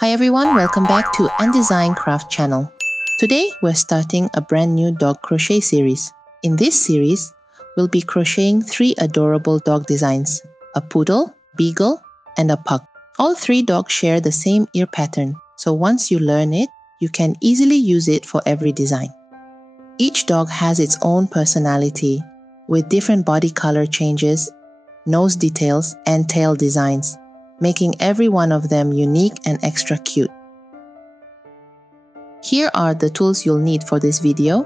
Hi everyone, welcome back to Undesign Craft channel. Today we're starting a brand new dog crochet series. In this series, we'll be crocheting 3 adorable dog designs, a poodle, beagle, and a pug. All 3 dogs share the same ear pattern, so once you learn it, you can easily use it for every design. Each dog has its own personality, with different body color changes, nose details, and tail designs, making every one of them unique and extra cute. Here are the tools you'll need for this video.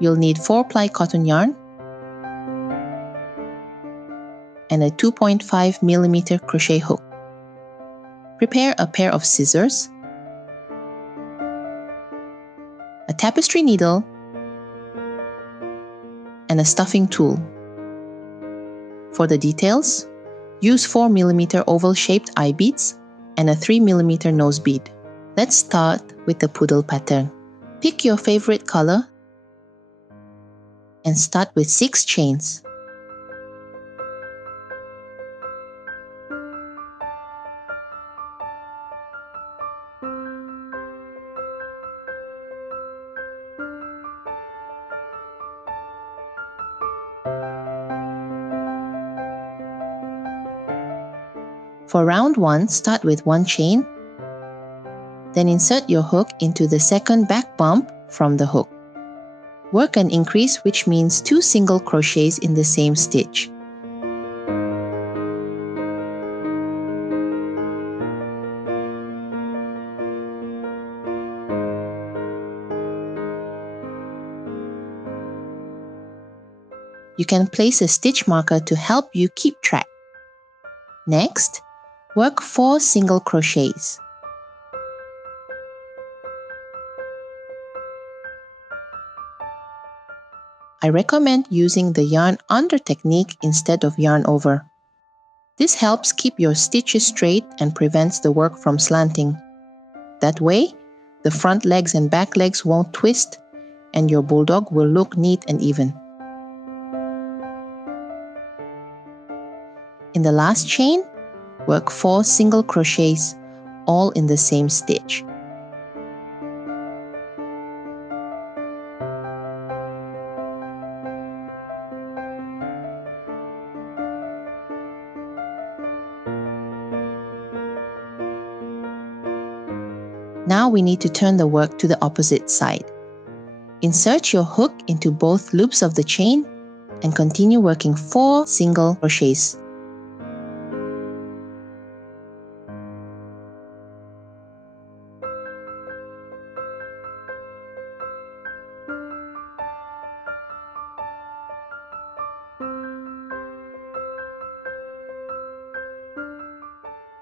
You'll need 4-ply cotton yarn and a 2.5mm crochet hook. Prepare a pair of scissors, a tapestry needle, and a stuffing tool. For the details, use 4mm oval-shaped eye beads and a 3mm nose bead. Let's start with the poodle pattern. Pick your favorite color and start with 6 chains. For round 1, start with 1 chain, then insert your hook into the second back bump from the hook. Work an increase, which means 2 single crochets in the same stitch. You can place a stitch marker to help you keep track. Next, work 4 single crochets. I recommend using the yarn under technique instead of yarn over. This helps keep your stitches straight and prevents the work from slanting. That way, the front legs and back legs won't twist and your bulldog will look neat and even. In the last chain, work 4 single crochets, all in the same stitch. Now we need to turn the work to the opposite side. Insert your hook into both loops of the chain and continue working 4 single crochets.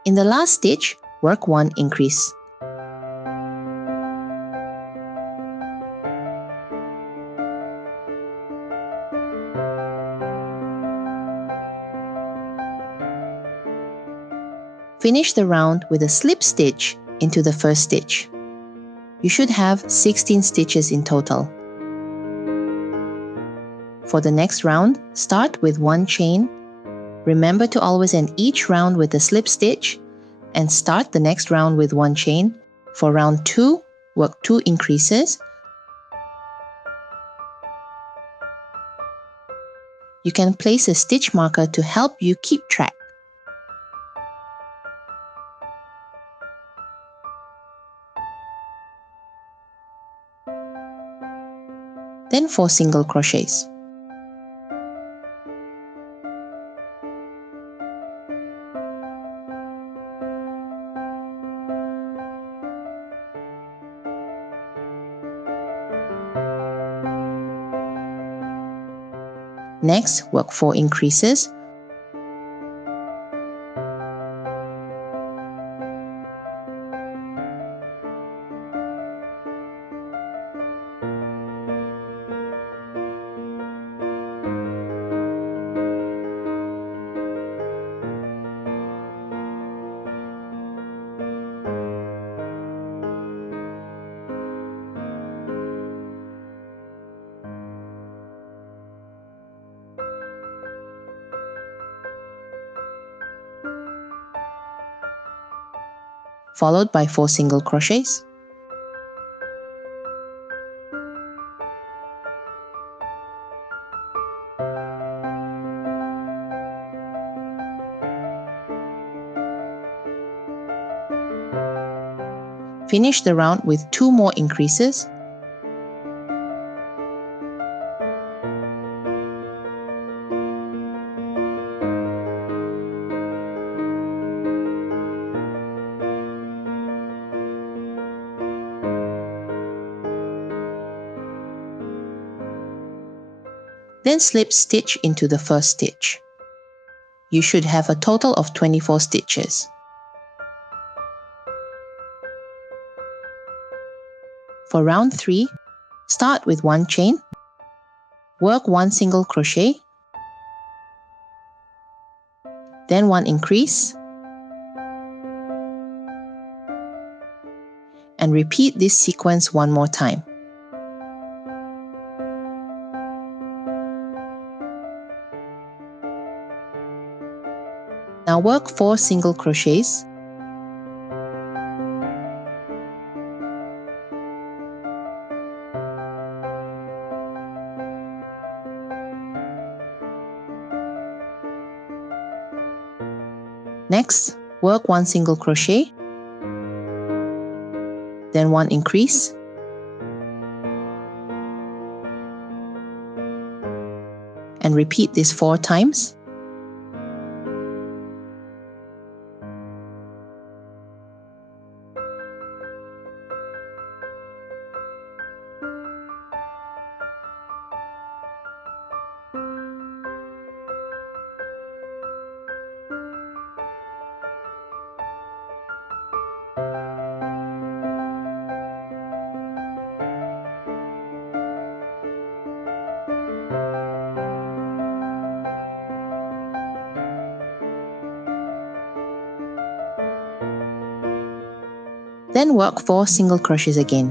In the last stitch, work 1 increase. Finish the round with a slip stitch into the first stitch. You should have 16 stitches in total. For the next round, start with 1 chain. Remember to always end each round with a slip stitch and start the next round with 1 chain. For round 2, work 2 increases. You can place a stitch marker to help you keep track. Then 4 single crochets. Next, work 4 increases. followed by 4 single crochets. Finish the round with 2 more increases. Then slip stitch into the first stitch. You should have a total of 24 stitches. For round 3, start with 1 chain, work 1 single crochet, then 1 increase, and repeat this sequence 1 more time. Now work 4 single crochets. Next, work 1 single crochet, then 1 increase, and repeat this 4 times. Then work 4 single crochets again.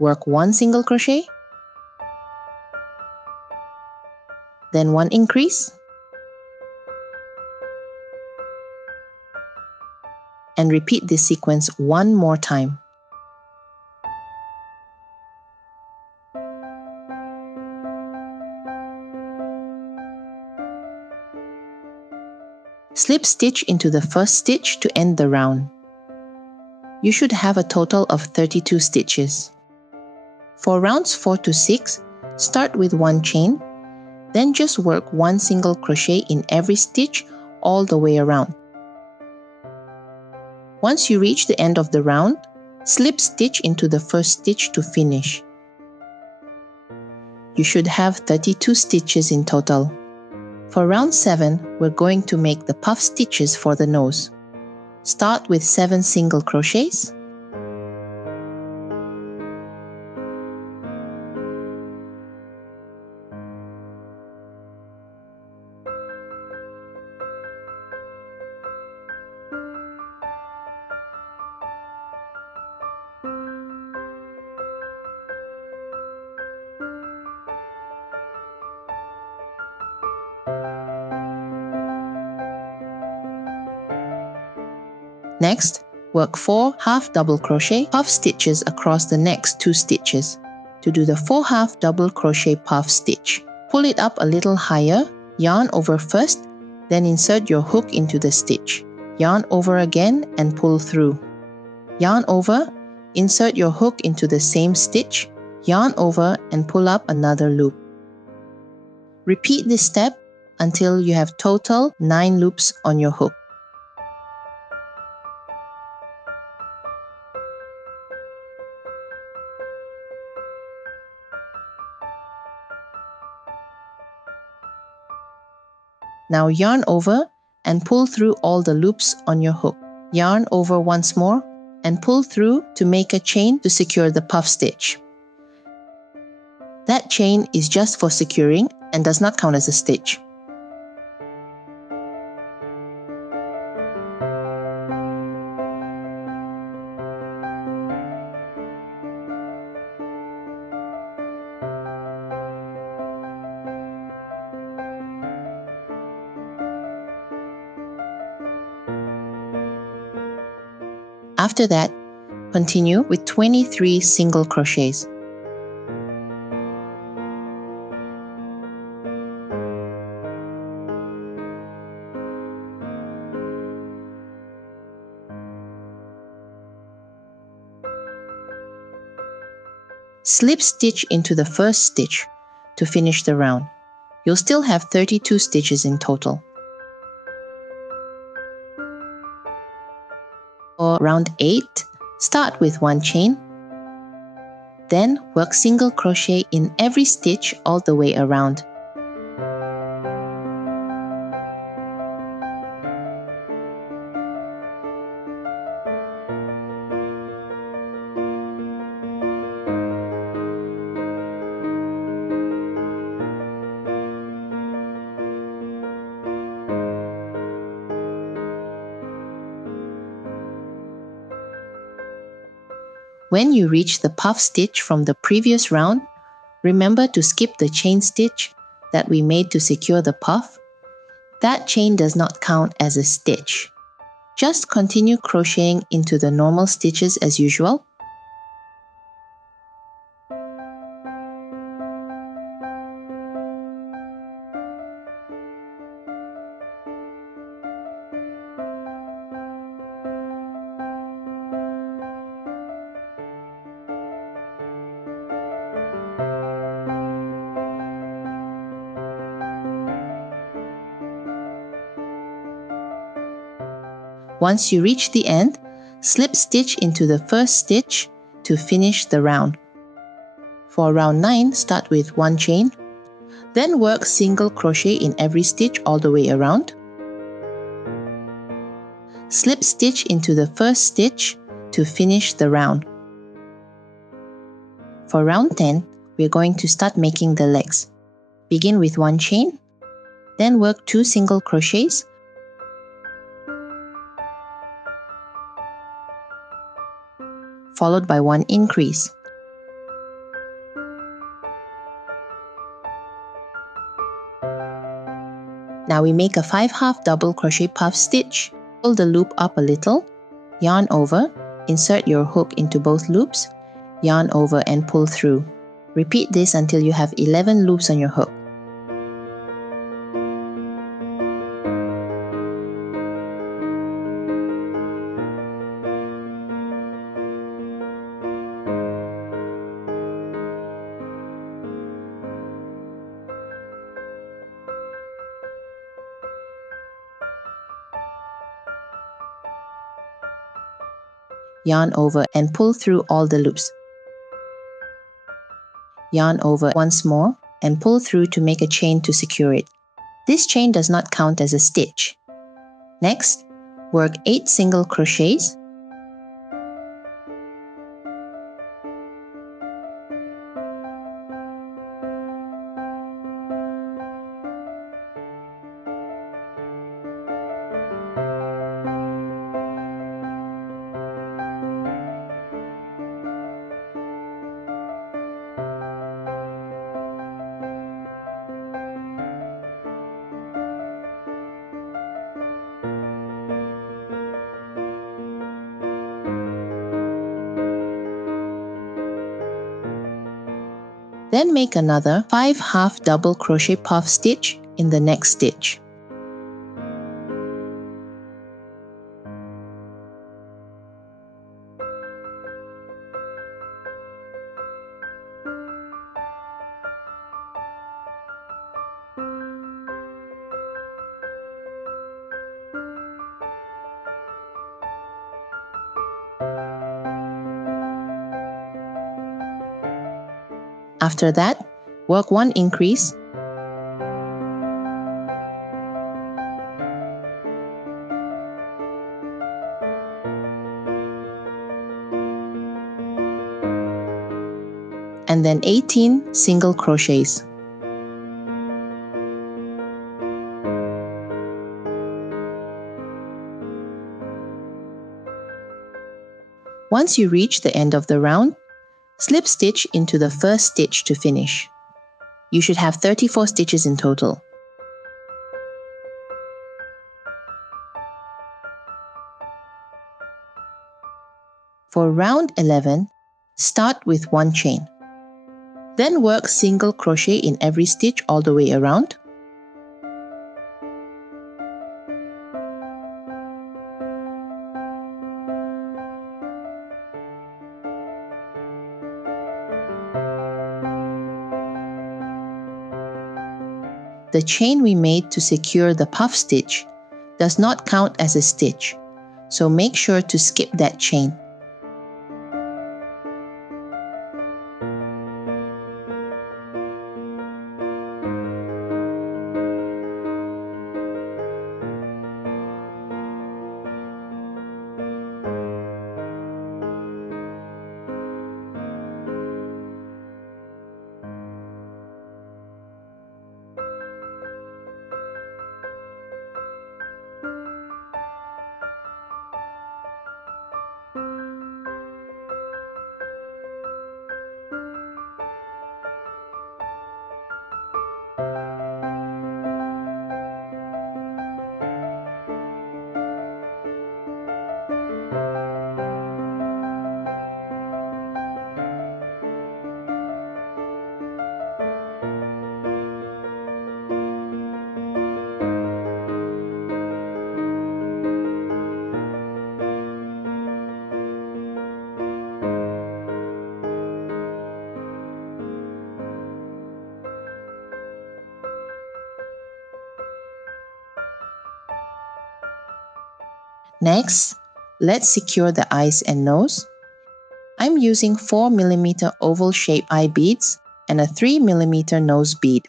Work 1 single crochet, then 1 increase, and repeat this sequence 1 more time. Slip stitch into the first stitch to end the round. You should have a total of 32 stitches. For rounds 4 to 6, start with 1 chain, then just work 1 single crochet in every stitch all the way around. Once you reach the end of the round, slip stitch into the first stitch to finish. You should have 32 stitches in total. For round 7, we're going to make the puff stitches for the nose. Start with 7 single crochets. Next, work 4 half double crochet puff stitches across the next 2 stitches. To do the 4 half double crochet puff stitch, pull it up a little higher, yarn over first, then insert your hook into the stitch. Yarn over again and pull through. Yarn over, insert your hook into the same stitch, yarn over and pull up another loop. Repeat this step until you have total 9 loops on your hook. Now yarn over and pull through all the loops on your hook. Yarn over once more and pull through to make a chain to secure the puff stitch. That chain is just for securing and does not count as a stitch. After that, continue with 23 single crochets. Slip stitch into the first stitch to finish the round. You'll still have 32 stitches in total. For round 8, start with 1 chain. Then work single crochet in every stitch all the way around. When you reach the puff stitch from the previous round, remember to skip the chain stitch that we made to secure the puff. That chain does not count as a stitch. Just continue crocheting into the normal stitches as usual. Once you reach the end, slip stitch into the first stitch to finish the round. For round 9, start with 1 chain, then work single crochet in every stitch all the way around. Slip stitch into the first stitch to finish the round. For round 10, we're going to start making the legs. Begin with 1 chain, then work 2 single crochets, followed by 1 increase. Now we make a 5/2 double crochet puff stitch. Pull the loop up a little, yarn over, insert your hook into both loops, yarn over and pull through. Repeat this until you have 11 loops on your hook. Yarn over and pull through all the loops. Yarn over once more and pull through to make a chain to secure it. This chain does not count as a stitch. Next, work 8 single crochets. Then make another 5/2 double crochet puff stitch in the next stitch. After that, work 1 increase, and then 18 single crochets. Once you reach the end of the round, slip stitch into the first stitch to finish. You should have 34 stitches in total. For round 11, start with 1 chain. Then work single crochet in every stitch all the way around. The chain we made to secure the puff stitch does not count as a stitch, so make sure to skip that chain. Next, let's secure the eyes and nose. I'm using 4mm oval shape eye beads and a 3mm nose bead.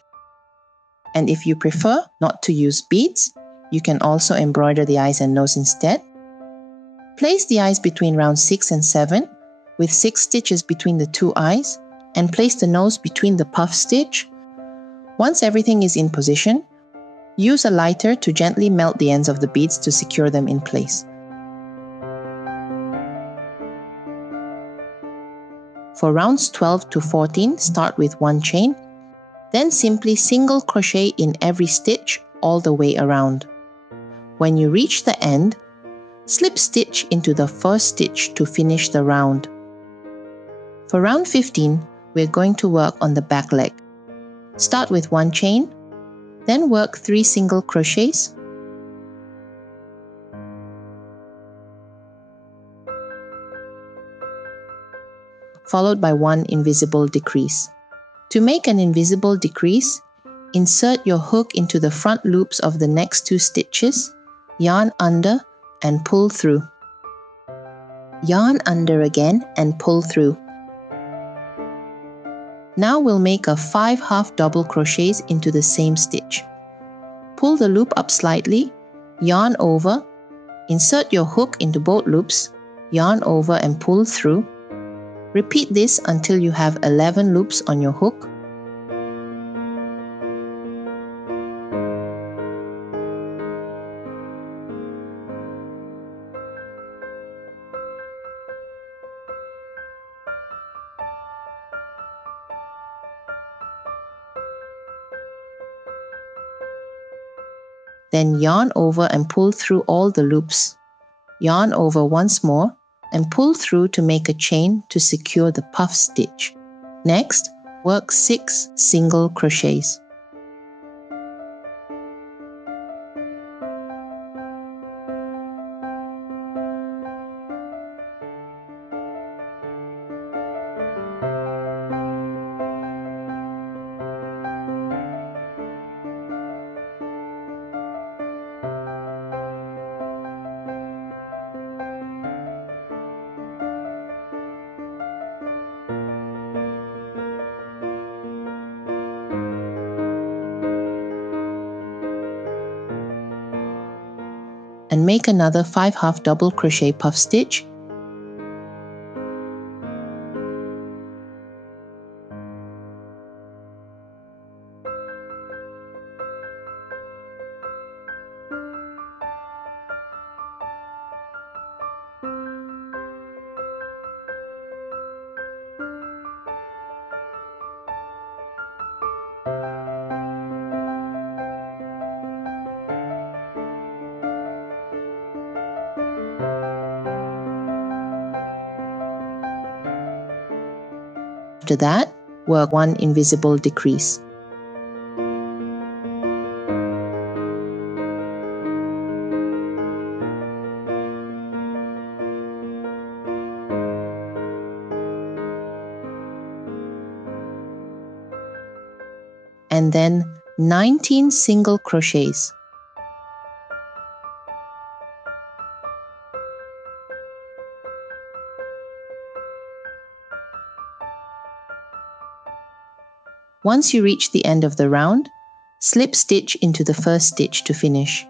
And if you prefer not to use beads, you can also embroider the eyes and nose instead. Place the eyes between round 6 and 7 with 6 stitches between the 2 eyes, and place the nose between the puff stitch. Once everything is in position, use a lighter to gently melt the ends of the beads to secure them in place. For rounds 12 to 14, start with 1 chain, then simply single crochet in every stitch all the way around. When you reach the end, slip stitch into the first stitch to finish the round. For round 15, we're going to work on the back leg. Start with 1 chain, then work 3 single crochets, followed by 1 invisible decrease. To make an invisible decrease, insert your hook into the front loops of the next 2 stitches, yarn under and pull through. Yarn under again and pull through. Now we'll make a 5 half double crochets into the same stitch. Pull the loop up slightly, yarn over, insert your hook into both loops, yarn over and pull through. Repeat this until you have 11 loops on your hook. Then yarn over and pull through all the loops. Yarn over once more and pull through to make a chain to secure the puff stitch. Next, work 6 single crochets. And make another 5 half double crochet puff stitch. After that, work one invisible decrease. And then 19 single crochets. Once you reach the end of the round, slip stitch into the first stitch to finish.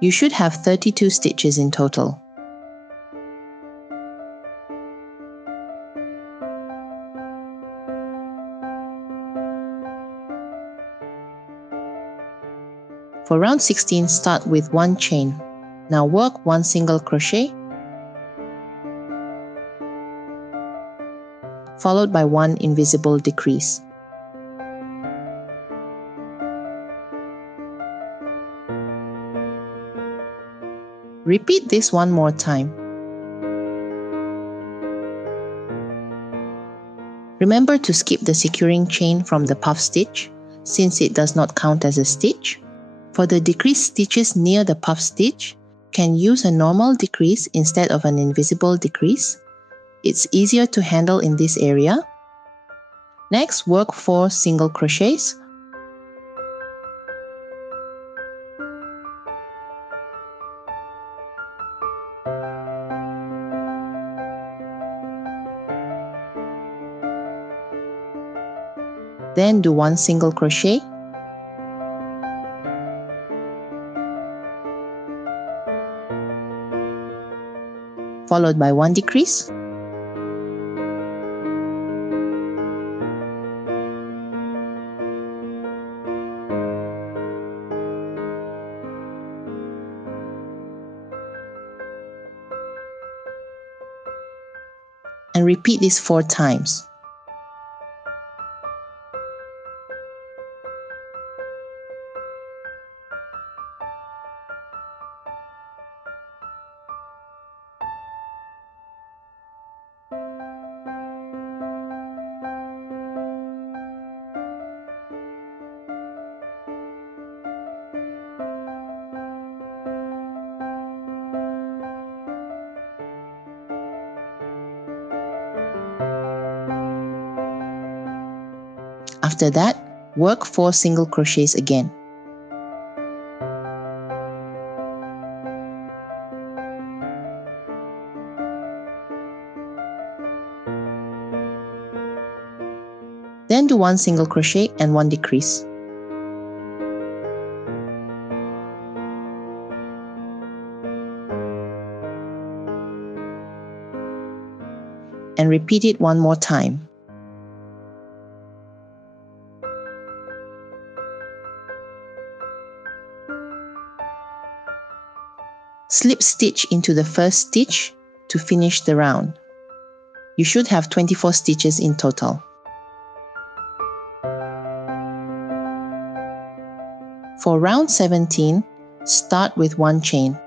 You should have 32 stitches in total. For round 16, start with one chain. Now work one single crochet, followed by one invisible decrease. Repeat this one more time. Remember to skip the securing chain from the puff stitch, since it does not count as a stitch. For the decrease stitches near the puff stitch, can use a normal decrease instead of an invisible decrease. It's easier to handle in this area. Next, work 4 single crochets. Then do one single crochet, followed by one decrease, and repeat this 4 times. After that, work 4 single crochets again. Then do one single crochet and one decrease. And repeat it one more time. Slip stitch into the first stitch to finish the round. You should have 24 stitches in total. For round 17, start with one chain.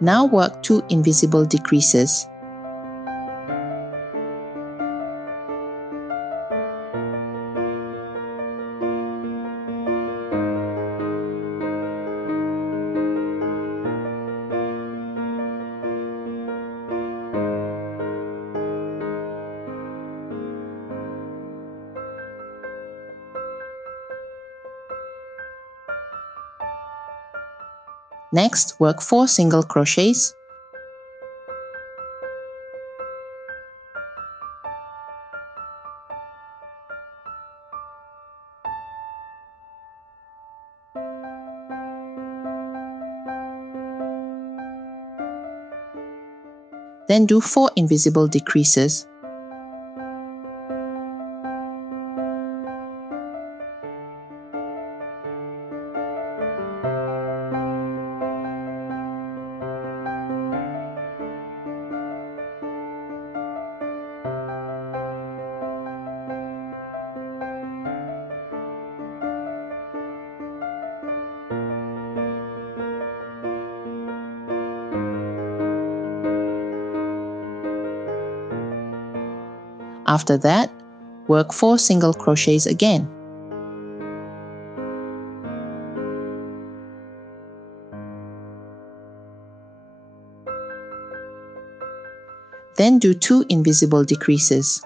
Now work 2 invisible decreases. Next, work 4 single crochets. Then do 4 invisible decreases. After that, Work 4 single crochets again. Then do 2 invisible decreases.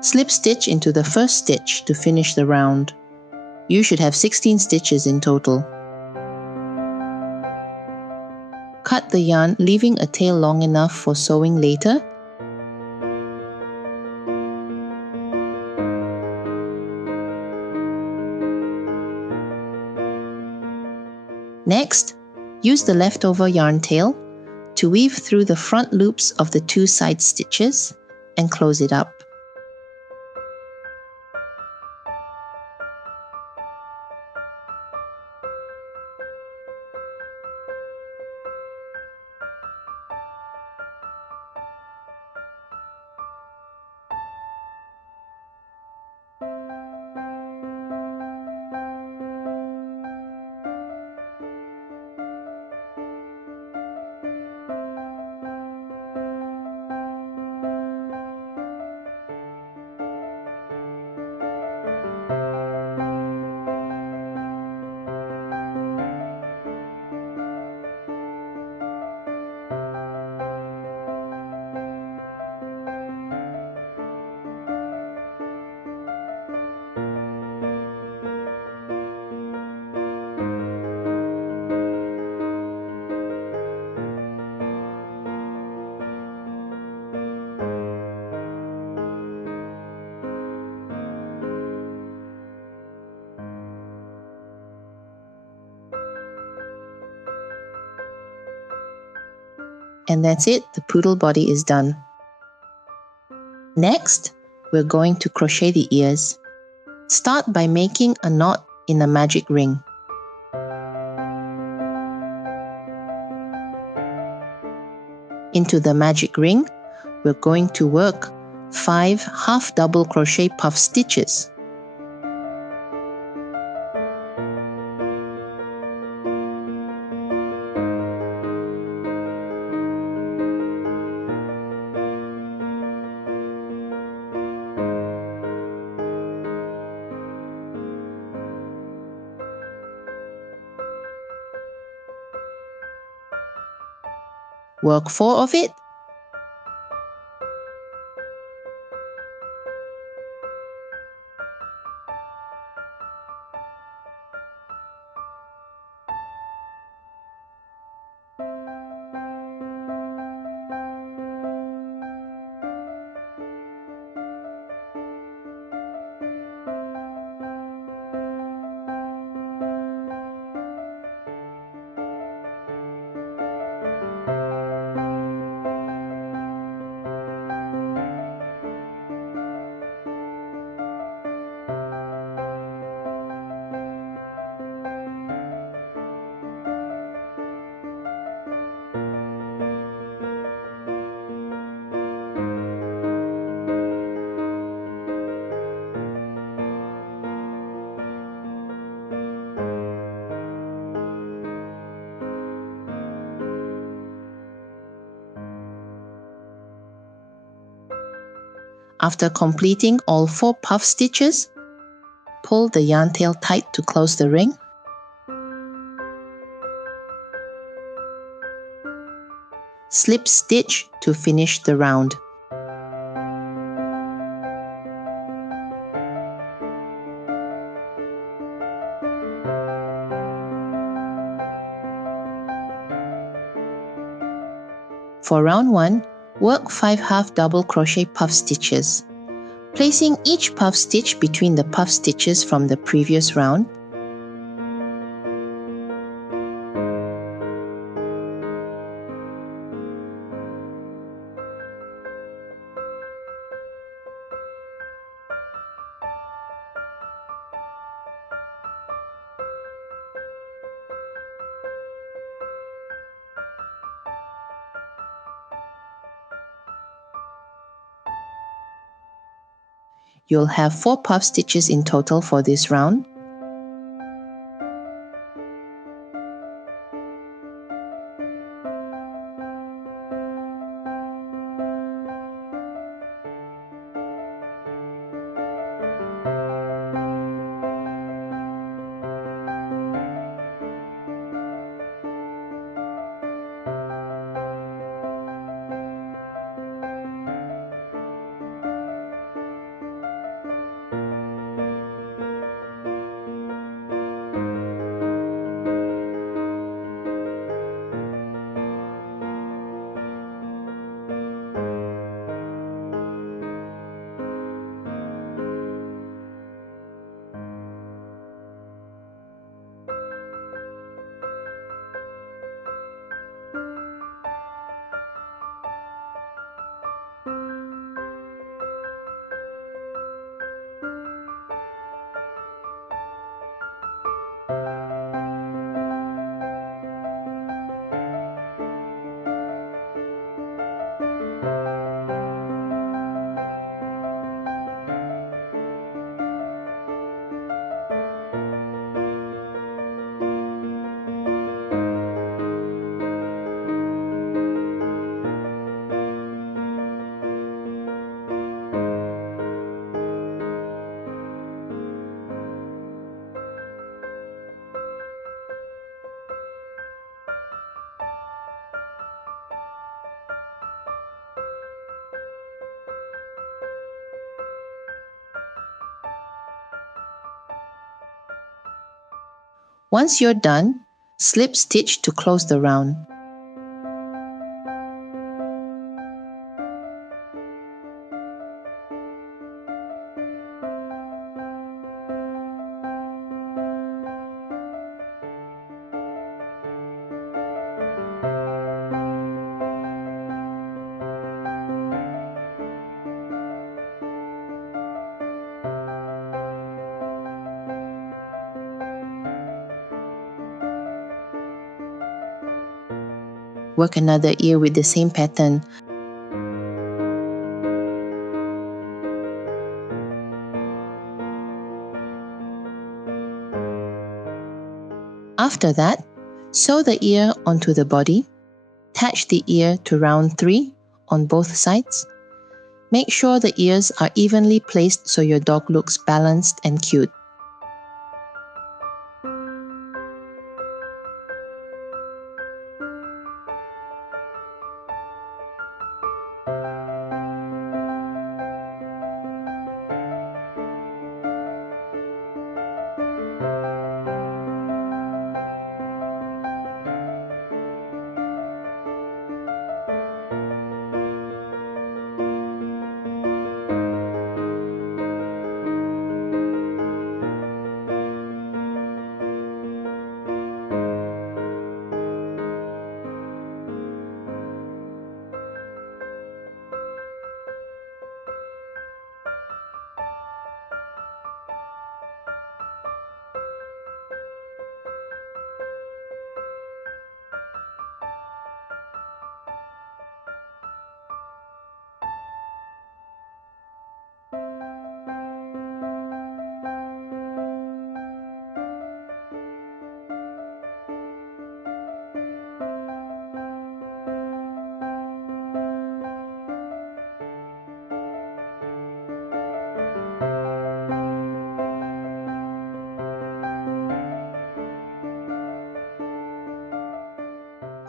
Slip stitch into the first stitch to finish the round. You should have 16 stitches in total. Cut the yarn, leaving a tail long enough for sewing later. Next, use the leftover yarn tail to weave through the front loops of the 2 side stitches and close it up. And that's it, the poodle body is done. Next, we're going to crochet the ears. Start by making a knot in a magic ring. Into the magic ring, we're going to work 5 half double crochet puff stitches. Work 4 of it. After completing all 4 puff stitches, pull the yarn tail tight to close the ring. Slip stitch to finish the round. For round 1, work 5 half double crochet puff stitches, placing each puff stitch between the puff stitches from the previous round. You'll have 4 puff stitches in total for this round. Once you're done, slip stitch to close the round. Work another ear with the same pattern. After that, sew the ear onto the body. Attach the ear to round 3 on both sides. Make sure the ears are evenly placed so your dog looks balanced and cute.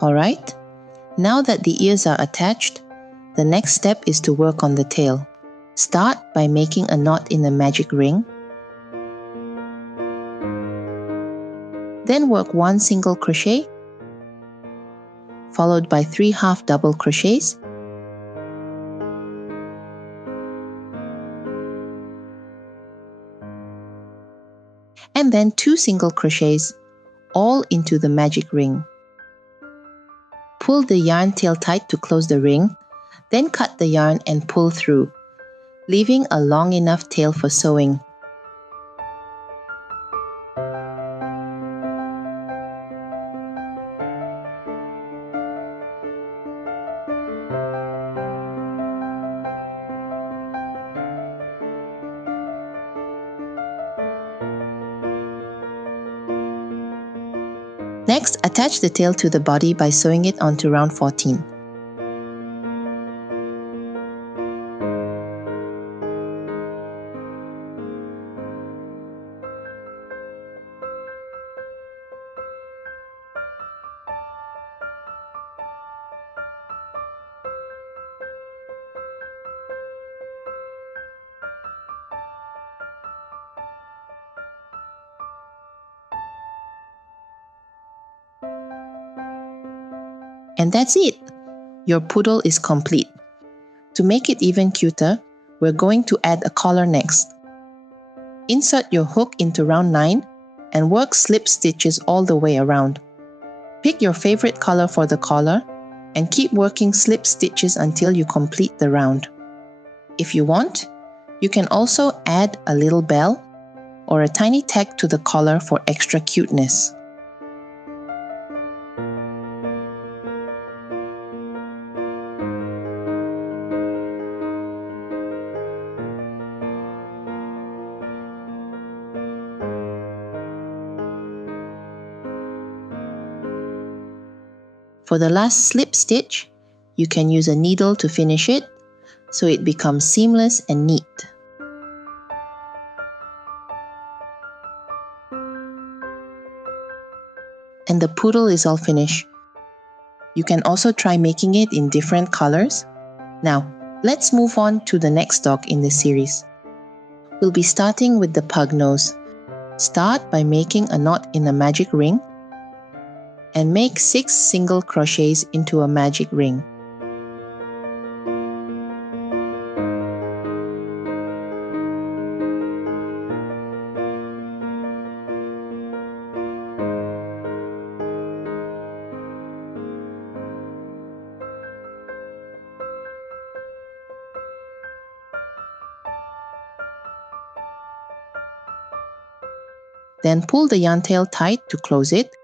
Alright, now that the ears are attached, the next step is to work on the tail. Start by making a knot in the magic ring. Then work 1 single crochet, followed by 3 half double crochets, and then 2 single crochets, all into the magic ring. Pull the yarn tail tight to close the ring, then cut the yarn and pull through, leaving a long enough tail for sewing. Next, attach the tail to the body by sewing it onto round 14. And that's it! Your poodle is complete. To make it even cuter, we're going to add a collar next. Insert your hook into round 9 and work slip stitches all the way around. Pick your favorite color for the collar and keep working slip stitches until you complete the round. If you want, you can also add a little bell or a tiny tag to the collar for extra cuteness. For the last slip stitch, you can use a needle to finish it, so it becomes seamless and neat. And the poodle is all finished. You can also try making it in different colors. Now, let's move on to the next dog in the series. We'll be starting with the Pug Nose. Start by making a knot in a magic ring and make 6 single crochets into a magic ring. Then pull the yarn tail tight to close it.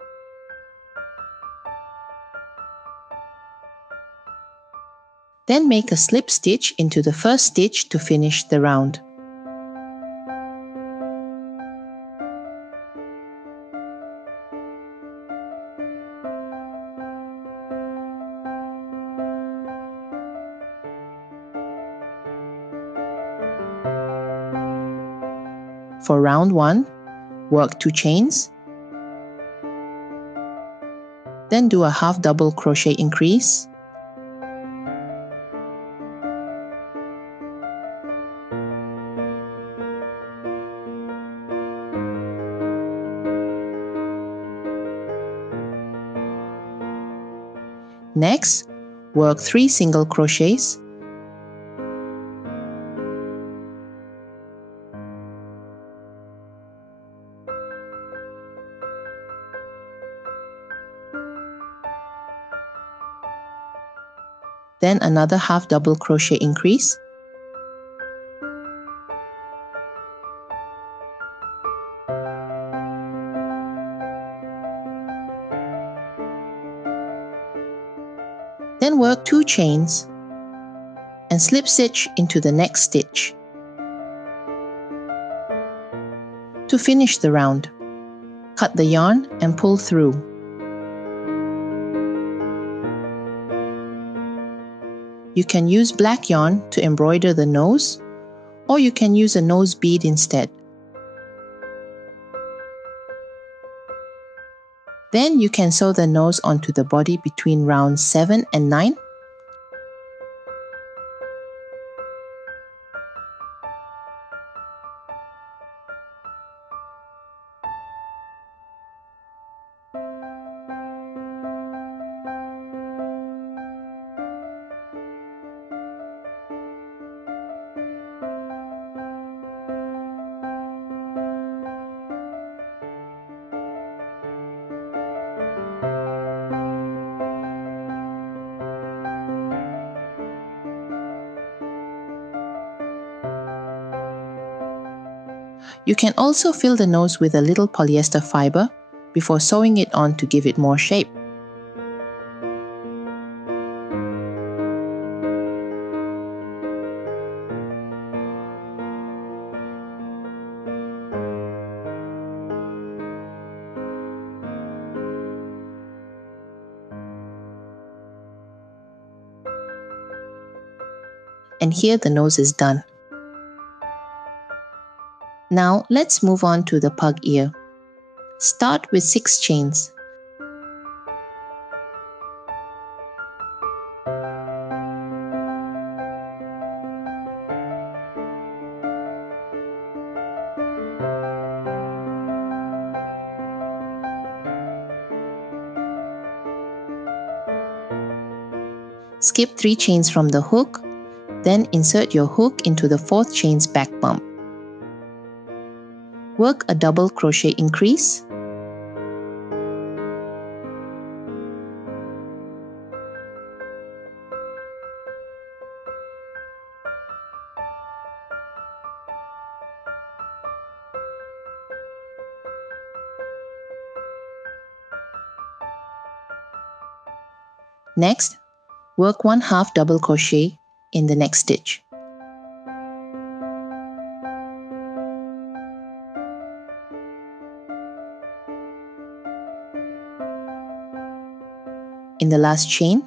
Then make a slip stitch into the first stitch to finish the round. For round 1, work 2 chains, then do a half double crochet increase, next work 3 single crochets, then another half double crochet increase, then work 2 chains and slip stitch into the next stitch. To finish the round, cut the yarn and pull through. You can use black yarn to embroider the nose, or you can use a nose bead instead. Then you can sew the nose onto the body between rounds 7 and 9. You can also fill the nose with a little polyester fiber before sewing it on to give it more shape. And here the nose is done. Now let's move on to the pug ear. Start with 6 chains. Skip 3 chains from the hook, then insert your hook into the 4th chain's back bump. Work a double crochet increase, next, work 1 half double crochet in the next stitch. In the last chain,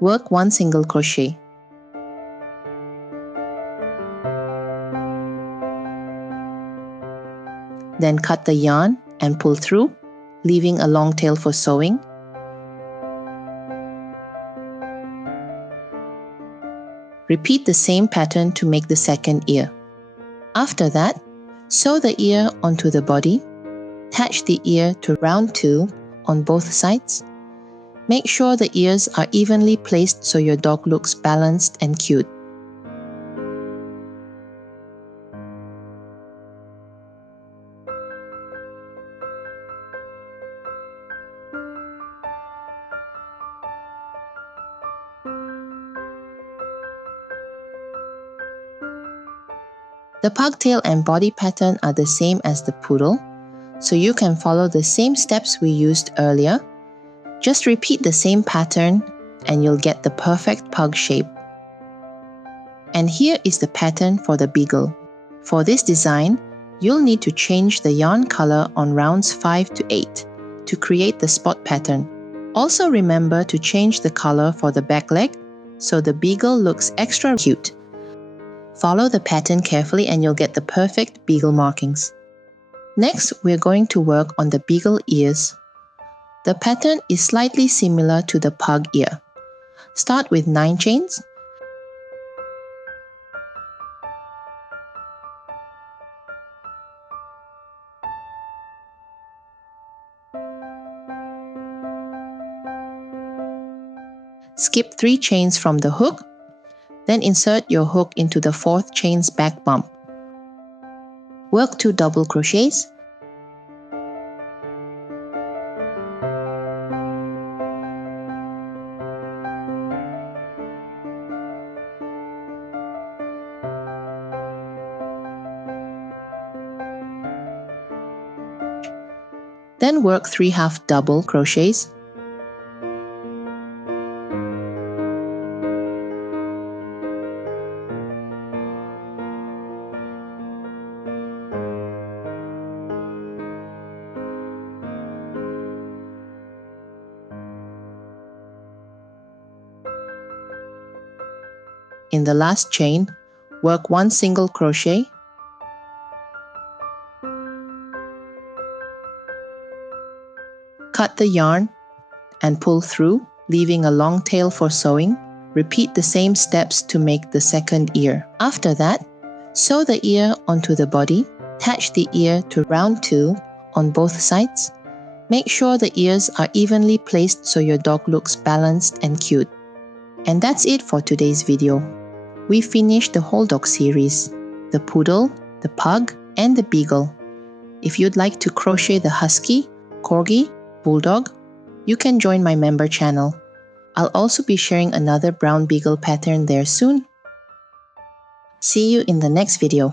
work 1 single crochet. Then cut the yarn and pull through, leaving a long tail for sewing. Repeat the same pattern to make the second ear. After that, sew the ear onto the body attach the ear to round 2 on both sides. Make sure the ears are evenly placed so your dog looks balanced and cute. The pugtail and body pattern are the same as the poodle, so you can follow the same steps we used earlier. Just repeat the same pattern and you'll get the perfect pug shape. And here is the pattern for the beagle. For this design, you'll need to change the yarn color on rounds 5 to 8 to create the spot pattern. Also remember to change the color for the back leg so the beagle looks extra cute. Follow the pattern carefully and you'll get the perfect beagle markings. Next, we're going to work on the beagle ears. The pattern is slightly similar to the pug ear. Start with 9 chains. Skip 3 chains from the hook. Then insert your hook into the 4th chain's back bump. Work 2 double crochets. Then work 3 half double crochets. In the last chain, work 1 single crochet. Cut the yarn and pull through, leaving a long tail for sewing. Repeat the same steps to make the second ear. After that, sew the ear onto the body. Attach the ear to round 2 on both sides. Make sure the ears are evenly placed so your dog looks balanced and cute. And that's it for today's video. We finished the whole dog series, the Poodle, the Pug, and the Beagle. If you'd like to crochet the Husky, Corgi, Bulldog, you can join my member channel. I'll also be sharing another brown beagle pattern there soon. See you in the next video.